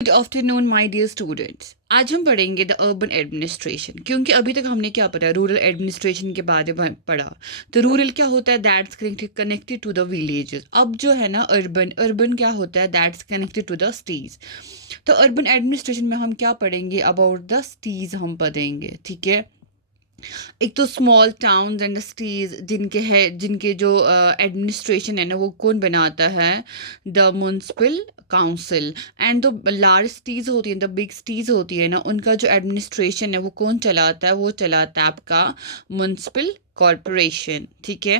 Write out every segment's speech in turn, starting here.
Good afternoon my dear students. आज हम पढ़ेंगे द अर्बन एडमिनिस्ट्रेशन, क्योंकि अभी तक हमने क्या पढ़ा, रूरल एडमिनिस्ट्रेशन के बारे में पढ़ा। तो रूरल क्या होता है, that's connected to the villages. अब जो है ना अर्बन, अर्बन क्या होता है, that's connected to the cities. तो अर्बन एडमिनिस्ट्रेशन में हम क्या पढ़ेंगे, अबाउट द सिटीज हम पढ़ेंगे, ठीक है। एक तो स्मॉल टाउन्स एंड सिटीज जिनके जो एडमिनिस्ट्रेशन है ना वो कौन बनाता है, द म्यूनसिपल काउंसिल। एंड जो लार्ज सिटीज होती है, द बिग सिटीज होती है ना, उनका जो एडमिनिस्ट्रेशन है वो कौन चलाता है, वो चलाता है आपका म्यूनसिपल कॉरपोरेशन, ठीक है।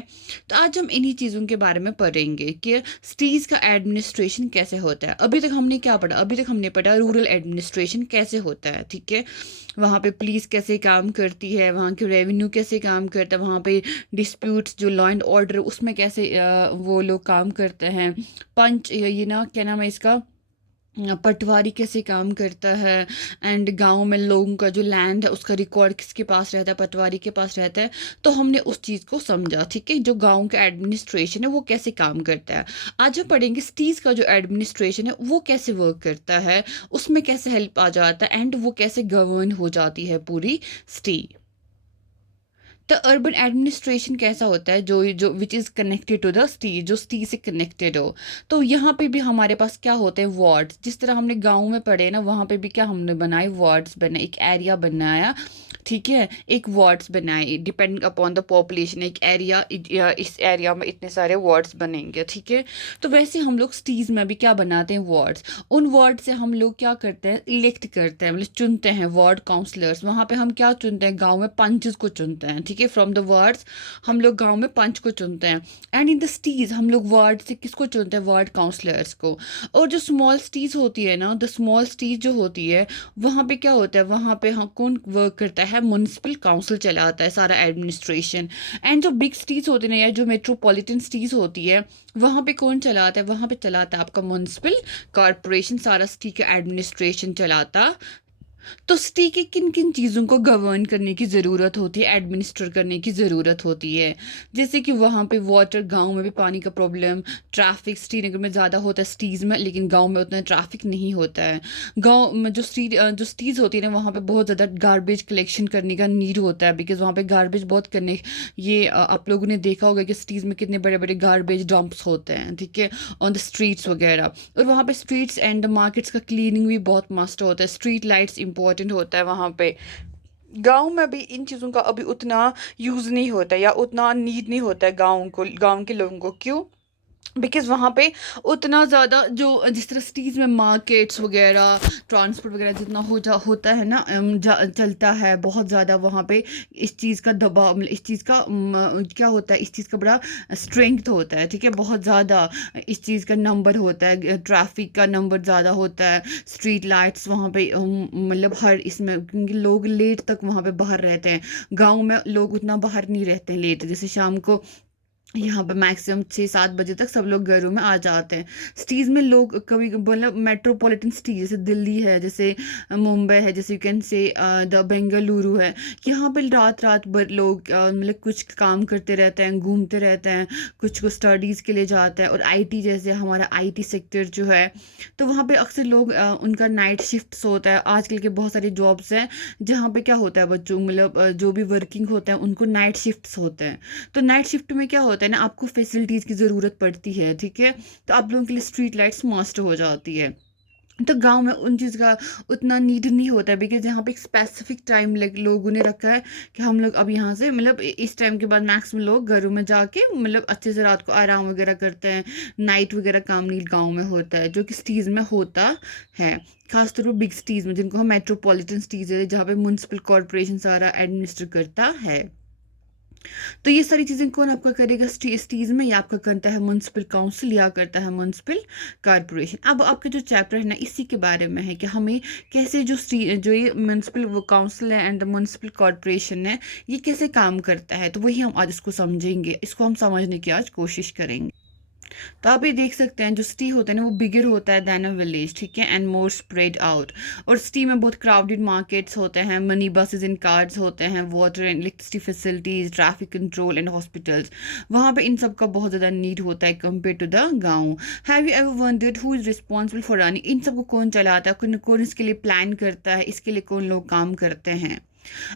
तो आज हम इन्हीं चीज़ों के बारे में पढ़ेंगे कि सिटीज़ का एडमिनिस्ट्रेशन कैसे होता है। अभी तक हमने क्या पढ़ा, अभी तक हमने पढ़ा रूरल एडमिनिस्ट्रेशन कैसे होता है, ठीक है। वहाँ पे पुलिस कैसे काम करती है, वहाँ के रेवेन्यू कैसे काम करता है, वहाँ पे डिस्प्यूट्स जो लॉ एंड ऑर्डर उसमें कैसे वो लोग काम करते हैं। पंच ये ना क्या नाम है इसका, पटवारी कैसे काम करता है। एंड गांव में लोगों का जो लैंड है उसका रिकॉर्ड किसके पास रहता है, पटवारी के पास रहता है। तो हमने उस चीज़ को समझा, ठीक है, जो गांव का एडमिनिस्ट्रेशन है वो कैसे काम करता है। आज हम पढ़ेंगे सिटीज़ का जो एडमिनिस्ट्रेशन है वो कैसे वर्क करता है, उसमें कैसे हेल्प आ जाता है, एंड वो कैसे गवर्न हो जाती है पूरी सिटी। तो अर्बन एडमिनिस्ट्रेशन कैसा होता है, जो जो which is connected to the city, जो सिटी से कनेक्टेड हो। तो यहाँ पे भी हमारे पास क्या होते हैं, वार्ड्स। जिस तरह हमने गांव में पढ़े ना, वहाँ पे भी क्या हमने बनाए, वार्ड्स बनाए, एक एरिया बनाया, ठीक है। एक वार्ड्स बनाए डिपेंडिंग अपॉन द पॉपुलेशन, एक एरिया, इस एरिया में इतने सारे वार्ड्स बनेंगे, ठीक है। तो वैसे हम लोग सिटीज़ में भी क्या बनाते हैं, वार्ड्स। उन वार्ड से हम लोग क्या करते हैं, इलेक्ट करते हैं, मतलब चुनते हैं वार्ड काउंसलर्स। वहाँ पे हम क्या चुनते हैं, गांव में पंचेस को चुनते हैं, ठीक है। फ्रॉम द वार्ड्स हम लोग गांव में पंच को चुनते हैं। एंड इन द सिटीज़ हम लोग वार्ड से किसको चुनते हैं, वार्ड काउंसलर्स को। और जो स्मॉल सिटीज़ होती है ना, द स्मॉल सिटीज़ जो होती है, वहाँ पे क्या होता है, वहाँ पे हम कौन वर्क करता है, म्यूनसिपल काउंसिल चलाता है सारा एडमिनिस्ट्रेशन। एंड जो बिग सिटीज़ होती है ना, या जो मेट्रोपॉलिटन सिटीज़ होती है, वहाँ पे कौन चलाता है, वहाँ पे चलाता है आपका म्यूनसिपल कॉरपोरेशन, सारा सिटी का एडमिनिस्ट्रेशन चलाता। तो सिटी के किन किन चीज़ों को गवर्न करने की ज़रूरत होती है, एडमिनिस्टर करने की ज़रूरत होती है। जैसे कि वहाँ पे वाटर, गांव में भी पानी का प्रॉब्लम, ट्रैफिक श्रीनगर में ज़्यादा होता है सिटीज़ में, लेकिन गांव में उतना ट्रैफिक नहीं होता है। गांव में जो सिटीज़ होती है ना, वहाँ पे बहुत ज़्यादा गार्बेज कलेक्शन करने का नीड होता है, बिकॉज वहाँ पे गार्बेज बहुत करने, ये आप लोगों ने देखा होगा कि सिटीज़ में कितने बड़े बड़े गार्बेज डंप्स होते हैं, ठीक है, ऑन द स्ट्रीट्स वगैरह। और वहाँ पे स्ट्रीट्स एंड मार्केट्स का क्लीनिंग भी बहुत मस्ट होता है, स्ट्रीट लाइट्स इंपॉर्टेंट होता है वहाँ पे। गांव में भी इन चीज़ों का अभी उतना यूज़ नहीं होता है, या उतना नीड नहीं होता है गांव के लोगों को। क्यों? बिकॉज वहाँ पे उतना ज़्यादा जो जिस तरह सिटीज़ में मार्केट्स वगैरह, ट्रांसपोर्ट वगैरह जितना होता है ना, चलता है बहुत ज़्यादा वहाँ पे। इस चीज़ का दबाव, मतलब इस चीज़ का क्या होता है, इस चीज़ का बड़ा स्ट्रेंथ होता है, ठीक है, बहुत ज़्यादा इस चीज़ का नंबर होता है, ट्रैफिक का नंबर ज़्यादा होता है। स्ट्रीट लाइट्स वहाँ पे मतलब हर इसमें, क्योंकि लोग लेट तक वहाँ पे बाहर रहते हैं। गाँव में लोग उतना बाहर नहीं रहते हैं लेट, जैसे शाम को यहाँ पे मैक्सिमम 6-7 बजे तक सब लोग घरों में आ जाते हैं। सिटीज़ में लोग कभी मतलब मेट्रोपॉलिटन सिटी जैसे दिल्ली है, जैसे मुंबई है, जैसे you can say the Bengaluru है, यहाँ पे रात रात भर लोग मतलब कुछ काम करते रहते हैं, घूमते रहते हैं, कुछ को स्टडीज़ के लिए जाते हैं। और आईटी, जैसे हमारा आईटी सेक्टर जो है, तो वहाँ पे अक्सर लोग उनका नाइट शिफ्ट्स होता है। आजकल के बहुत सारे जॉब्स हैं जहाँ पे क्या होता है, बच्चों मतलब जो भी वर्किंग होते हैं उनको नाइट शिफ्ट्स होते हैं। तो नाइट शिफ्ट में क्या होता है ना, आपको फैसिलिटीज़ की ज़रूरत पड़ती है, ठीक है। तो आप लोगों के लिए स्ट्रीट लाइट्स मस्ट हो जाती है। तो गांव में उन चीज़ का उतना नीड नहीं होता है, बिकॉज यहाँ पे एक स्पेसिफिक टाइम लोगों ने रखा है कि हम लोग अब यहाँ से मतलब इस टाइम के बाद मैक्सिमम लोग घरों में जाके मतलब अच्छे से रात को आराम वगैरह करते हैं। नाइट वगैरह काम नहीं गांव में होता है, जो कि सिटीज़ में होता है। खासतौर पर बिग सिटीज़ में, जिनको हम मेट्रोपॉलिटन सिटीज़ है, जहाँ पे म्यूनसिपल कॉरपोरेशन सारा एडमिनिस्टर करता है। तो ये सारी चीज़ें कौन आपका करेगा, सिटीज़ में, या आपका करता है म्यूनसिपल काउंसिल, या करता है म्यूनसिपल कॉरपोरेशन। अब आपका जो चैप्टर है ना, इसी के बारे में है कि हमें कैसे जो ये म्यूनसिपल वो काउंसिल है एंड म्यूनसिपल कॉरपोरेशन है, ये कैसे काम करता है। तो वही हम आज इसको समझेंगे, इसको हम समझने की आज कोशिश करेंगे। तो आप ये देख सकते हैं जो सिटी होता है ना वो बिगर होता है दैन अ विलेज, ठीक है, एंड मोर स्प्रेड आउट। और सिटी में बहुत क्राउडेड मार्केट्स होते हैं, मनी बसेस एंड कार्स होते हैं, water and electricity facilities, traffic control and hospitals. वहाँ पे इन सब का बहुत ज़्यादा नीड होता है कंपेयर टू द गाँव। Have you ever wondered who is responsible for running? इन सबको कौन चलाता है, कौन कौन इसके लिए प्लान करता है, इसके लिए कौन लोग काम करते हैं?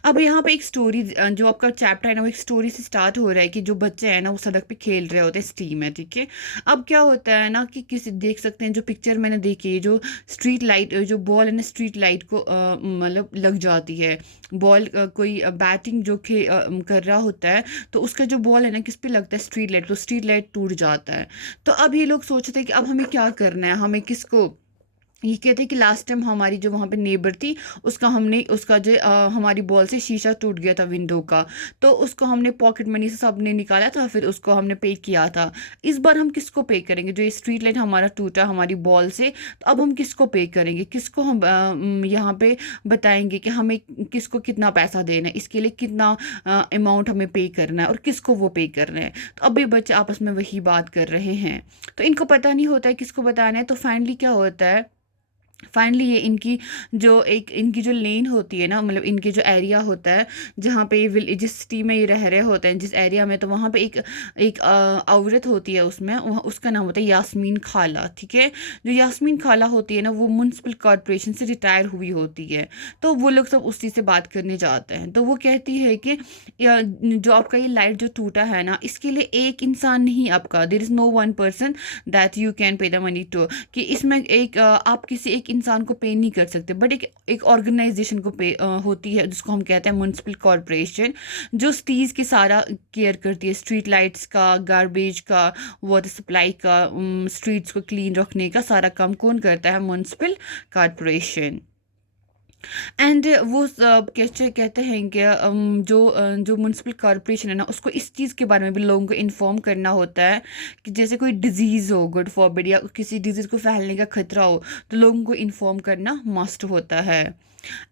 अब यहाँ पे एक स्टोरी, जो आपका चैप्टर है ना वो एक स्टोरी से स्टार्ट हो रहा है कि जो बच्चे हैं ना वो सड़क पे खेल रहे होते हैं स्टीम में, ठीक है। अब क्या होता है ना कि किसी देख सकते हैं जो पिक्चर मैंने देखी है, जो स्ट्रीट लाइट, जो बॉल है ना स्ट्रीट लाइट को मतलब लग जाती है। बॉल कोई बैटिंग जो कर रहा होता है तो उसका जो बॉल है ना किस पे लगता है, स्ट्रीट लाइट, तो स्ट्रीट लाइट टूट जाता है। तो अब ये लोग सोचते हैं कि अब हमें क्या करना है, हमें किसको, ये कहते हैं कि लास्ट टाइम हमारी जो वहाँ पे नेबर थी उसका जो हमारी बॉल से शीशा टूट गया था विंडो का, तो उसको हमने पॉकेट मनी से सबने निकाला था, फिर उसको हमने पे किया था। इस बार हम किसको पे करेंगे, जो ये स्ट्रीट लाइट हमारा टूटा हमारी बॉल से, तो अब हम किसको पे करेंगे, किसको हम यहाँ पे बताएंगे कि हमें किसको कितना पैसा देना है, इसके लिए कितना अमाउंट हमें पे करना है और किसको वो पे करना है। तो अब ये बच्चे आपस में वही बात कर रहे हैं, तो इनको पता नहीं होता है किसको बताना है। तो फाइनली क्या होता है, फाइनली ये इनकी जो लेन होती है ना, मतलब इनके जो एरिया होता है जहाँ पे ये जिस सिटी में ये रह रहे होते हैं जिस एरिया में, तो वहाँ पे एक एक औरत होती है, उसमें उसका नाम होता है यास्मीन खाला, ठीक है। जो यास्मीन खाला होती है ना वो म्यूनसिपल कॉरपोरेशन से रिटायर हुई होती है। तो वो लोग सब उसी से बात करने जाते हैं, तो वो कहती है कि जो आपका ये लाइट जो टूटा है ना इसके लिए एक इंसान नहीं आपका, there is no one person that you can pay the money to, कि इसमें आप किसी एक इंसान को पे नहीं कर सकते, बट एक ऑर्गेनाइजेशन को पे होती है जिसको हम कहते हैं म्यूनसिपल कॉरपोरेशन, जो सिटीज़ की सारा केयर करती है, स्ट्रीट लाइट्स का, गार्बेज का, वाटर सप्लाई का, स्ट्रीट्स को क्लीन रखने का सारा काम कौन करता है, म्यूनसिपल कॉरपोरेशन। एंड वो कैसे कहते हैं कि जो म्यूनसिपल कॉरपोरेशन है ना उसको इस चीज़ के बारे में भी लोगों को इन्फॉर्म करना होता है कि जैसे कोई डिजीज़ हो, गुड फॉरबिड, या किसी डिजीज़ को फैलने का खतरा हो, तो लोगों को इन्फॉर्म करना मस्ट होता है।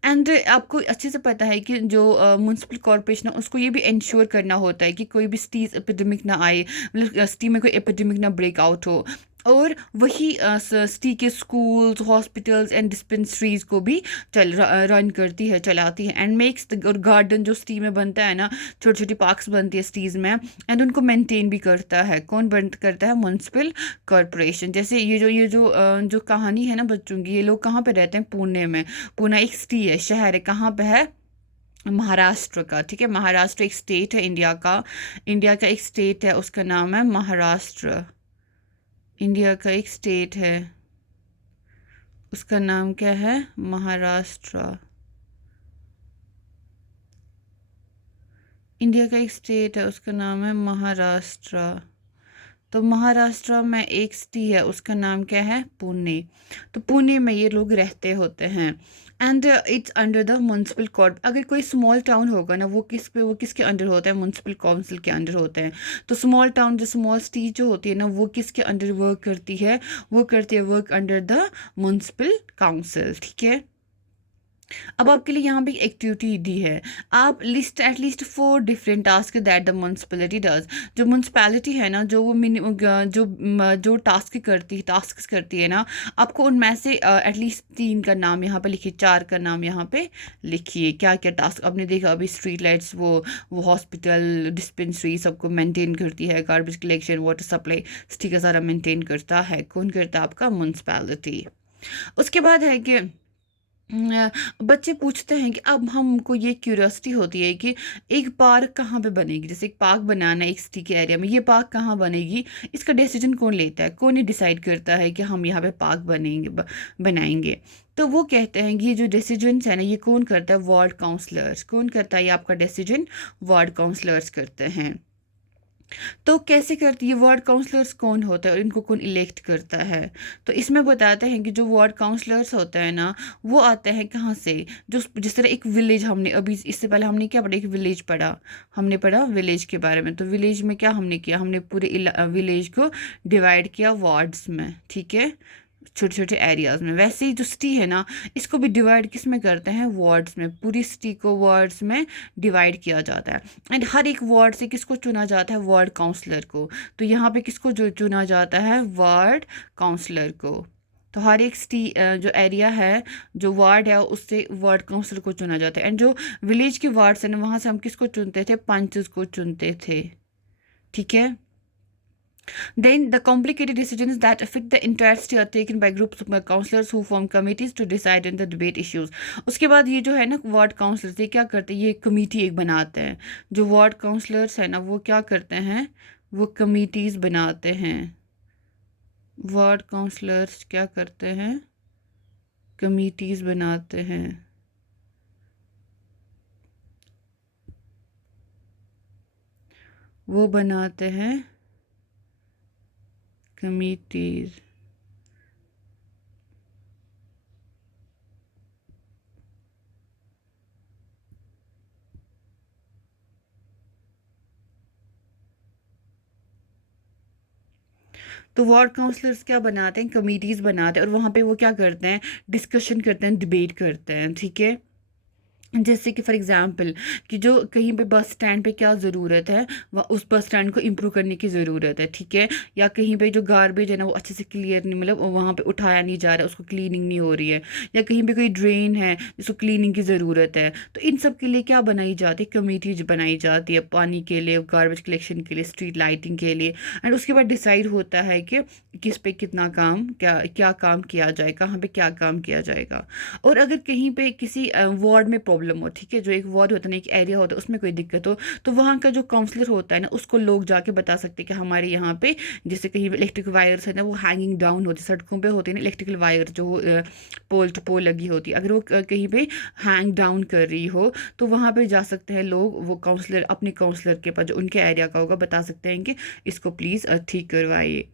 एंड आपको अच्छे से पता है कि जो म्यूनसिपल कॉरपोरेशन है उसको ये भी इंश्योर करना होता है कि कोई भी सिटीज एपिडेमिक ना आए, मतलब सिटी में कोई एपिडेमिक ना ब्रेक आउट हो। और वही सिटी के स्कूल्स, हॉस्पिटल्स एंड डिस्पेंसरीज को भी रन करती है, चलाती है, एंड मेक्स द गार्डन जो सिटी में बनता है ना, छोटी छोटी पार्क्स बनती है सिटीज़ में, एंड उनको मेंटेन भी करता है, कौन बंद करता है, म्यूनसिपल कॉरपोरेशन। जैसे जो कहानी है ना बच्चों की, ये लोग कहाँ पे रहते हैं, पुणे में। पुणे एक सिटी है, शहर है, कहाँ पे है, महाराष्ट्र का, ठीक है। महाराष्ट्र एक स्टेट है इंडिया का एक स्टेट है, उसका नाम है महाराष्ट्र। इंडिया का एक स्टेट है, उसका नाम क्या है, महाराष्ट्र। इंडिया का एक स्टेट है, उसका नाम है महाराष्ट्र। तो महाराष्ट्र में एक सिटी है, उसका नाम क्या है, पुणे। तो पुणे में ये लोग रहते होते हैं, and it's under the municipal Corp. अगर कोई स्मॉल टाउन होगा ना, वो किसके अंडर होता है, म्यूनसिपल काउंसिल के अंडर होते हैं। तो स्मॉल टाउन, जो स्मॉल सिटी जो होती है ना, वो किसके अंडर वर्क करती है, वो करती है work under the municipal council, ठीक है। अब आपके लिए यहाँ पे एक एक्टिविटी दी है, आप list at least 4 different task that the municipality does. जो म्यूनसिपैलिटी है ना, जो वो जो टास्क करती है ना, आपको उनमें से एटलीस्ट 3 का नाम यहाँ पे लिखिए, 4 का नाम यहाँ पे लिखिए। क्या क्या टास्क आपने देखा अभी, स्ट्रीट लाइट्स, वो हॉस्पिटल, डिस्पेंसरी सबको मेंटेन करती है, गार्बेज कलेक्शन, वाटर सप्लाई, ठीक है, सारा मेंटेन करता है, कौन करता है, आपका म्यूनसिपैलिटी। उसके बाद है कि बच्चे पूछते हैं कि अब हमको ये क्यूरियोसिटी होती है कि एक पार्क कहाँ पे बनेगी, जैसे एक पार्क बनाना है एक सिटी के एरिया में, ये पार्क कहाँ बनेगी, इसका डिसीजन कौन लेता है, कौन ही डिसाइड करता है कि हम यहाँ पे पार्क बनाएंगे। तो वो कहते हैं कि ये जो डिसीजंस है ना, ये कौन करता है, वार्ड काउंसलर्स। कौन करता है ये आपका डिसीजन, वार्ड काउंसलर्स करते हैं। तो कैसे करती है, वार्ड काउंसलर्स कौन होता है और इनको कौन इलेक्ट करता है। तो इसमें बताते हैं कि जो वार्ड काउंसलर्स होता है ना, वो आते हैं कहाँ से, जो जिस तरह एक विलेज, हमने अभी इससे पहले हमने क्या पढ़ा, एक विलेज पढ़ा, हमने पढ़ा विलेज के बारे में। तो विलेज में क्या हमने किया, हमने पूरे विलेज को डिवाइड किया वार्ड्स में, ठीक है। छोटे छोटे एरियाज़ में। वैसे ही जो सिटी है ना, इसको भी डिवाइड किस में करते हैं, वार्ड्स में। पूरी सिटी को वार्ड्स में डिवाइड किया जाता है। एंड हर एक वार्ड से किसको चुना जाता है, वार्ड काउंसलर को। तो यहाँ पे किसको जो चुना जाता है, वार्ड काउंसलर को। तो हर एक सिटी जो एरिया है, जो वार्ड है, उससे वार्ड काउंसलर को चुना जाता है। एंड जो विलेज के वार्ड्स हैं ना, वहाँ से हम किसको चुनते थे, पंचेस को चुनते थे। ठीक है। Then the complicated decisions that affect the entire state are taken by groups of councillors who form committees to decide and the debate issues. उसके बाद ये जो है ना वार्ड काउंसलर्स, ये क्या करते हैं, ये कमेटी एक बनाते हैं। जो वार्ड काउंसलर्स है ना, वो क्या करते हैं, वो कमिटीज़ बनाते हैं। वार्ड काउंसलर्स क्या करते हैं, कमिटीज़ बनाते हैं। वो बनाते हैं कमिटीज़। तो वार्ड काउंसलर्स क्या बनाते हैं, कमिटीज़ बनाते हैं, और वहाँ पे वो क्या करते हैं, डिस्कशन करते हैं, डिबेट करते हैं। ठीक है। जैसे कि फॉर एग्जांपल कि जो कहीं पे बस स्टैंड पे क्या ज़रूरत है, वह उस बस स्टैंड को इम्प्रूव करने की ज़रूरत है। ठीक है। या कहीं पे जो गार्बेज है ना, वो अच्छे से क्लियर नहीं, मतलब वहाँ पे उठाया नहीं जा रहा, उसको क्लीनिंग नहीं हो रही है। या कहीं पे कोई ड्रेन है जिसको क्लीनिंग की ज़रूरत है, तो इन सब के लिए क्या बनाई जाती है, कमेटीज बनाई जाती है। पानी के लिए, गार्बेज कलेक्शन के लिए, स्ट्रीट लाइटिंग के लिए। एंड उसके बाद डिसाइड होता है कि किस पे कितना काम, क्या क्या काम किया जाए, कहाँ पे क्या काम किया जाएगा। और अगर कहीं पे किसी वार्ड में प्रॉब्लम हो, ठीक है, जो एक वार्ड होता है ना, एक एरिया होता है, उसमें कोई दिक्कत हो, तो वहाँ का जो काउंसलर होता है ना, उसको लोग जाके बता सकते हैं कि हमारे यहाँ पे जैसे कहीं इलेक्ट्रिक वायर्स है ना, वो हैंगिंग डाउन होती है, सड़कों पे होती है ना इलेक्ट्रिकल वायर, जो पोल टू पोल लगी होती है, अगर वो कहीं पे हैंग डाउन कर रही हो, तो वहाँ पे जा सकते हैं लोग, वो काउंसलर अपने काउंसलर के पास जो उनके एरिया का होगा, बता सकते हैं कि इसको प्लीज़ ठीक करवाइए।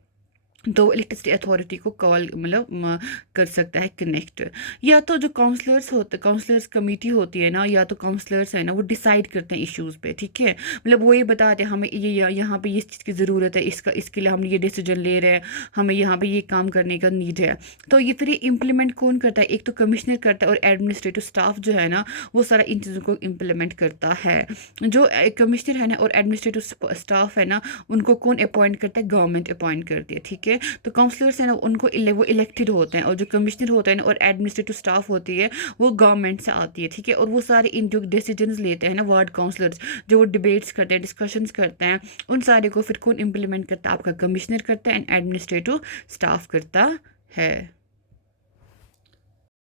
तो इलेक्ट्रिसिटी अथॉरिटी को कॉल, मतलब कर सकता है कनेक्ट। या तो जो काउंसलर्स होते, काउंसलर्स कमेटी होती है ना, या तो काउंसलर्स है ना, वो डिसाइड करते हैं इश्यूज़ पे। ठीक है। मतलब वो ये बताते हैं हमें ये यहाँ पे इस चीज़ की ज़रूरत है, इसके लिए हम ये डिसीजन ले रहे हैं, हमें यहाँ पे ये काम करने का नीड है। तो ये फिर इम्प्लीमेंट कौन करता है, एक तो कमिश्नर करता है, और एडमिनिस्ट्रेटिव स्टाफ जो है ना, वो सारा इन चीज़ों को इम्प्लीमेंट करता है। जो कमिश्नर है ना और एडमिनिस्ट्रेटिव स्टाफ है ना, उनको कौन अपॉइंट करता है, गवर्नमेंट अपॉइंट करती है। ठीक है। तो काउंसलर्स हैं ना, उनको वो इलेक्टेड होते हैं, और जो कमिश्नर होता है ना और एडमिनिस्ट्रेटिव स्टाफ होती है, वो गवर्नमेंट से आती है। ठीक है। और वो सारे इन जो डिसीजंस लेते हैं ना वार्ड काउंसलर्स, जो वो डिबेट्स करते हैं, डिस्कशंस करते हैं, उन सारे को फिर कौन इम्प्लीमेंट करता है, आपका कमिश्नर करता है, एंड एडमिनिस्ट्रेटिव स्टाफ करता है।